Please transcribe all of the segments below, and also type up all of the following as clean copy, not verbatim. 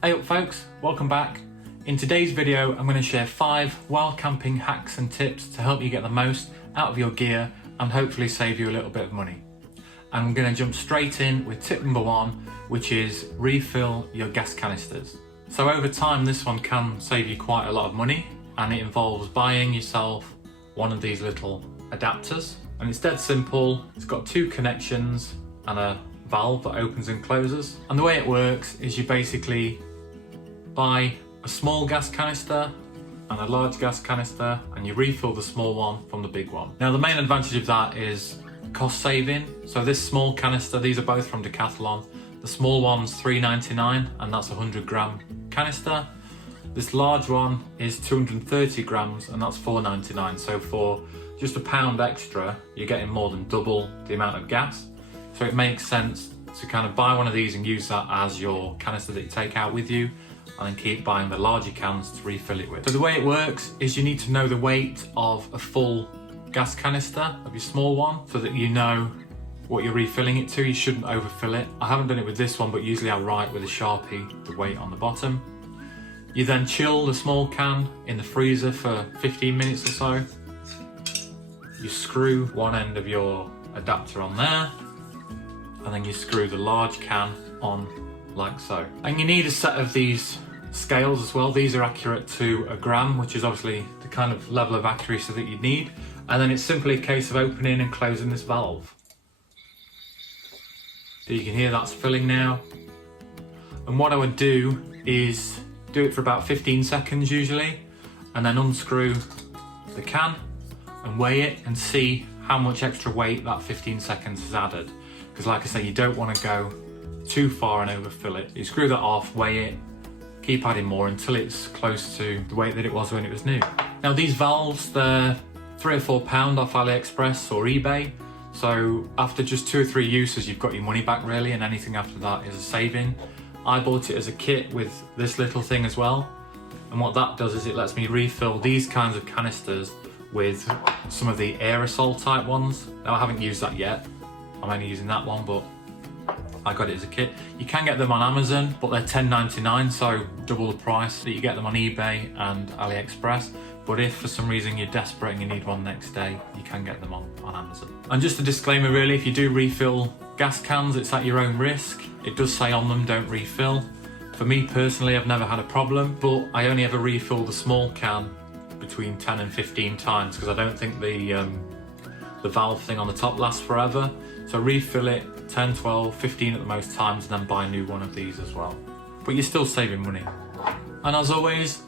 Hey up folks, welcome back. In today's video I'm going to share 5 wild camping hacks and tips to help you get the most out of your gear and hopefully save you a little bit of money. And I'm going to jump straight in with tip number 1, which is refill your gas canisters. So over time this one can save you quite a lot of money, and it involves buying yourself one of these little adapters. And it's dead simple. It's got 2 connections and a valve that opens and closes. And the way it works is you basically buy a small gas canister and a large gas canister, and you refill the small one from the big one. Now the main advantage of that is cost saving. So this small canister, these are both from Decathlon. The small one's $3.99 and that's a 100 gram canister. This large one is 230 grams and that's $4.99. So for just £1 extra, you're getting more than double the amount of gas. So it makes sense to kind of buy one of these and use that as your canister that you take out with you, and then keep buying the larger cans to refill it with. So the way it works is you need to know the weight of a full gas canister of your small one so that you know what you're refilling it to. You shouldn't overfill it. I haven't done it with this one, but usually I write with a Sharpie the weight on the bottom. You then chill the small can in the freezer for 15 minutes or so. You screw one end of your adapter on there, and then you screw the large can on like so. And you need a set of these scales as well. These are accurate to a gram, which is obviously the kind of level of accuracy that you need. And then it's simply a case of opening and closing this valve. So you can hear that's filling now. And what I would do is do it for about 15 seconds usually, and then unscrew the can and weigh it and see how much extra weight that 15 seconds has added. Because like I say, you don't want to go too far and overfill it. You screw that off, weigh it, keep adding more until it's close to the weight that it was when it was new. Now these valves, they're £3 or £4 off AliExpress or eBay. So after just 2 or 3 uses, you've got your money back really, and anything after that is a saving. I bought it as a kit with this little thing as well. And what that does is it lets me refill these kinds of canisters with some of the aerosol type ones. Now I haven't used that yet. I'm only using that one, but I got it as a kit. You can get them on Amazon, but they're $10.99, so double the price. So you get them on eBay and AliExpress. But if for some reason you're desperate and you need one next day, you can get them on Amazon. And just a disclaimer really, if you do refill gas cans, it's at your own risk. It does say on them, don't refill. For me personally, I've never had a problem, but I only ever refill the small can between 10 and 15 times because I don't think the valve thing on the top lasts forever. So refill it 10, 12, 15 at the most times, and then buy a new one of these as well. But you're still saving money. And as always,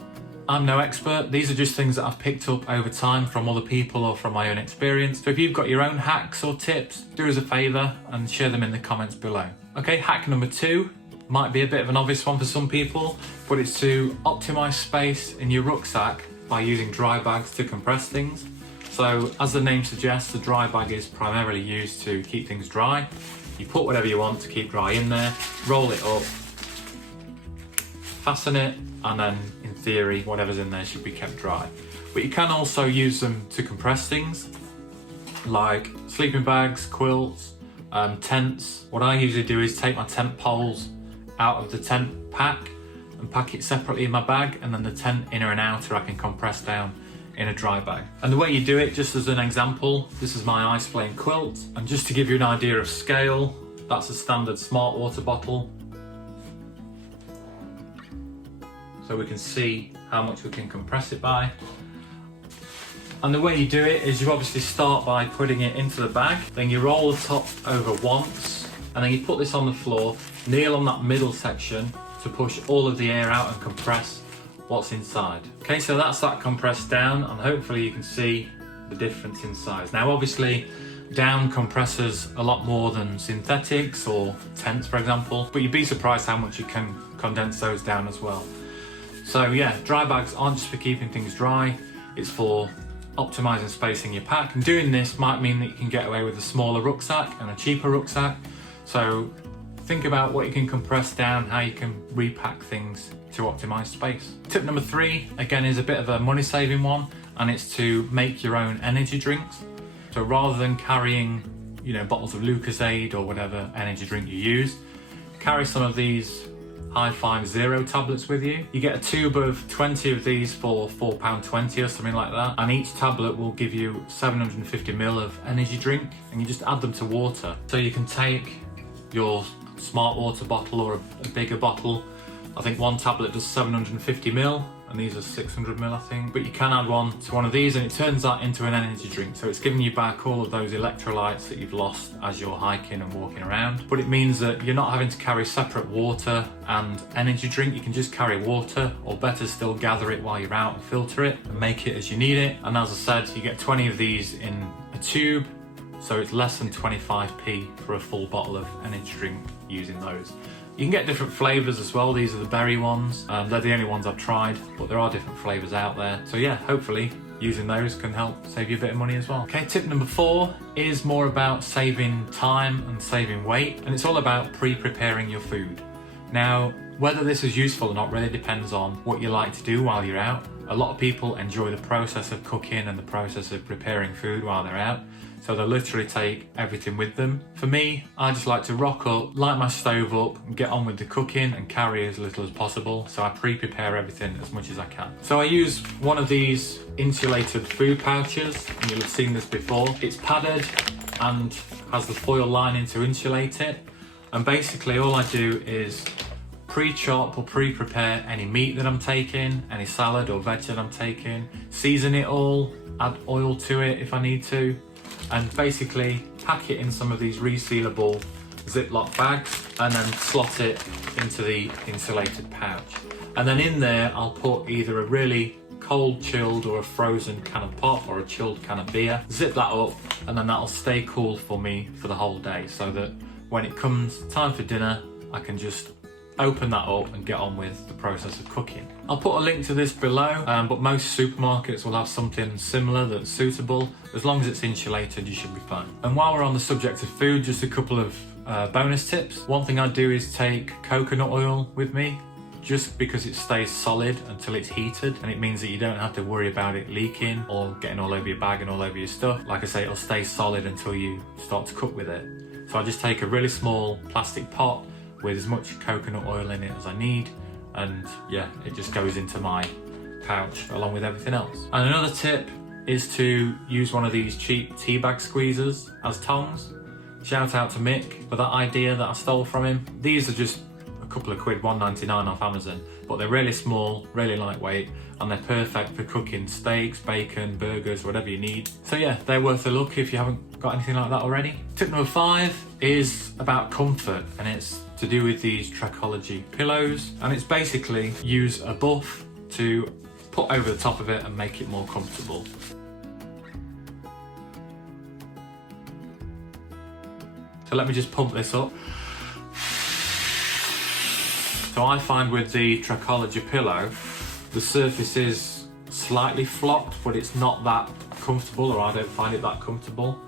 I'm no expert. These are just things that I've picked up over time from other people or from my own experience. So if you've got your own hacks or tips, do us a favour and share them in the comments below. Okay, hack number 2 might be a bit of an obvious one for some people, but it's to optimise space in your rucksack by using dry bags to compress things. So as the name suggests, the dry bag is primarily used to keep things dry. You put whatever you want to keep dry in there, roll it up, fasten it, and then in theory whatever's in there should be kept dry. But you can also use them to compress things like sleeping bags, quilts, tents. What I usually do is take my tent poles out of the tent pack and pack it separately in my bag, and then the tent inner and outer I can compress down in a dry bag. And the way you do it, just as an example, this is my Ice Flame quilt, and just to give you an idea of scale, that's a standard smart water bottle. So we can see how much we can compress it by. And the way you do it is you obviously start by putting it into the bag, then you roll the top over once, and then you put this on the floor, kneel on that middle section to push all of the air out and compress what's inside. Okay, so that's that compressed down, and hopefully you can see the difference in size. Now obviously down compresses a lot more than synthetics or tents for example, but you'd be surprised how much you can condense those down as well. So yeah, dry bags aren't just for keeping things dry, it's for optimizing space in your pack. And doing this might mean that you can get away with a smaller rucksack and a cheaper rucksack. So think about what you can compress down, how you can repack things to optimize space. Tip number 3, again, is a bit of a money saving one, and it's to make your own energy drinks. So rather than carrying, bottles of Lucozade or whatever energy drink you use, carry some of these High-Five Zero tablets with you. You get a tube of 20 of these for £4.20 or something like that, and each tablet will give you 750ml of energy drink, and you just add them to water. So you can take your smart water bottle or a bigger bottle. I think one tablet does 750ml, and these are 600ml, I think. But you can add one to one of these and it turns that into an energy drink. So it's giving you back all of those electrolytes that you've lost as you're hiking and walking around. But it means that you're not having to carry separate water and energy drink. You can just carry water, or better still, gather it while you're out and filter it and make it as you need it. And as I said, you get 20 of these in a tube. So it's less than 25p for a full bottle of energy drink using those. You can get different flavours as well. These are the berry ones. They're the only ones I've tried, but there are different flavours out there. So yeah, hopefully using those can help save you a bit of money as well. Okay, tip number 4 is more about saving time and saving weight, and it's all about pre-preparing your food. Now, whether this is useful or not really depends on what you like to do while you're out. A lot of people enjoy the process of cooking and the process of preparing food while they're out, so they literally take everything with them. For me, I just like to rock up, light my stove up, and get on with the cooking and carry as little as possible, so I pre-prepare everything as much as I can. So I use one of these insulated food pouches, and you'll have seen this before. It's padded and has the foil lining to insulate it, and basically all I do is pre-chop or pre-prepare any meat that I'm taking, any salad or veg that I'm taking, season it all, add oil to it if I need to, and basically pack it in some of these resealable Ziploc bags and then slot it into the insulated pouch. And then in there I'll put either a really cold chilled or a frozen can of pop or a chilled can of beer, zip that up, and then that'll stay cool for me for the whole day, so that when it comes time for dinner I can just open that up and get on with the process of cooking. I'll put a link to this below, but most supermarkets will have something similar that's suitable. As long as it's insulated, you should be fine. And while we're on the subject of food, just a couple of bonus tips. One thing I do is take coconut oil with me, just because it stays solid until it's heated, and it means that you don't have to worry about it leaking or getting all over your bag and all over your stuff. Like I say, it'll stay solid until you start to cook with it. So I just take a really small plastic pot with as much coconut oil in it as I need, and yeah, it just goes into my pouch along with everything else. And another tip is to use one of these cheap tea bag squeezers as tongs. Shout out to Mick for that idea that I stole from him. These are just a couple of quid, £1.99 off Amazon, but they're really small, really lightweight, and they're perfect for cooking steaks, bacon, burgers, whatever you need. So yeah, they're worth a look if you haven't got anything like that already. Tip number 5 is about comfort, and it's to do with these Trekology pillows, and it's basically use a buff to put over the top of it and make it more comfortable. So let me just pump this up. So I find with the Trekology pillow, the surface is slightly flopped, but it's not that comfortable, or I don't find it that comfortable.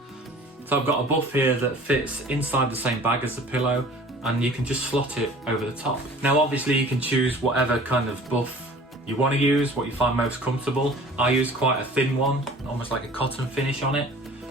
So I've got a buff here that fits inside the same bag as the pillow, and you can just slot it over the top. Now obviously you can choose whatever kind of buff you want to use, what you find most comfortable. I use quite a thin one, almost like a cotton finish on it,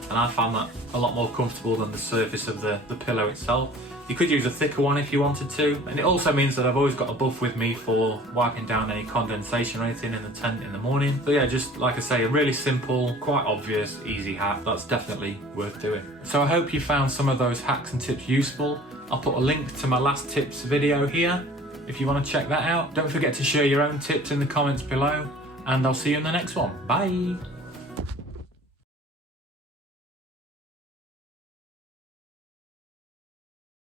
and I found that a lot more comfortable than the surface of the pillow itself. You could use a thicker one if you wanted to, and it also means that I've always got a buff with me for wiping down any condensation or anything in the tent in the morning. So yeah, just like I say, a really simple, quite obvious, easy hack that's definitely worth doing. So I hope you found some of those hacks and tips useful. I'll put a link to my last tips video here if you want to check that out. Don't forget to share your own tips in the comments below, and I'll see you in the next one. Bye!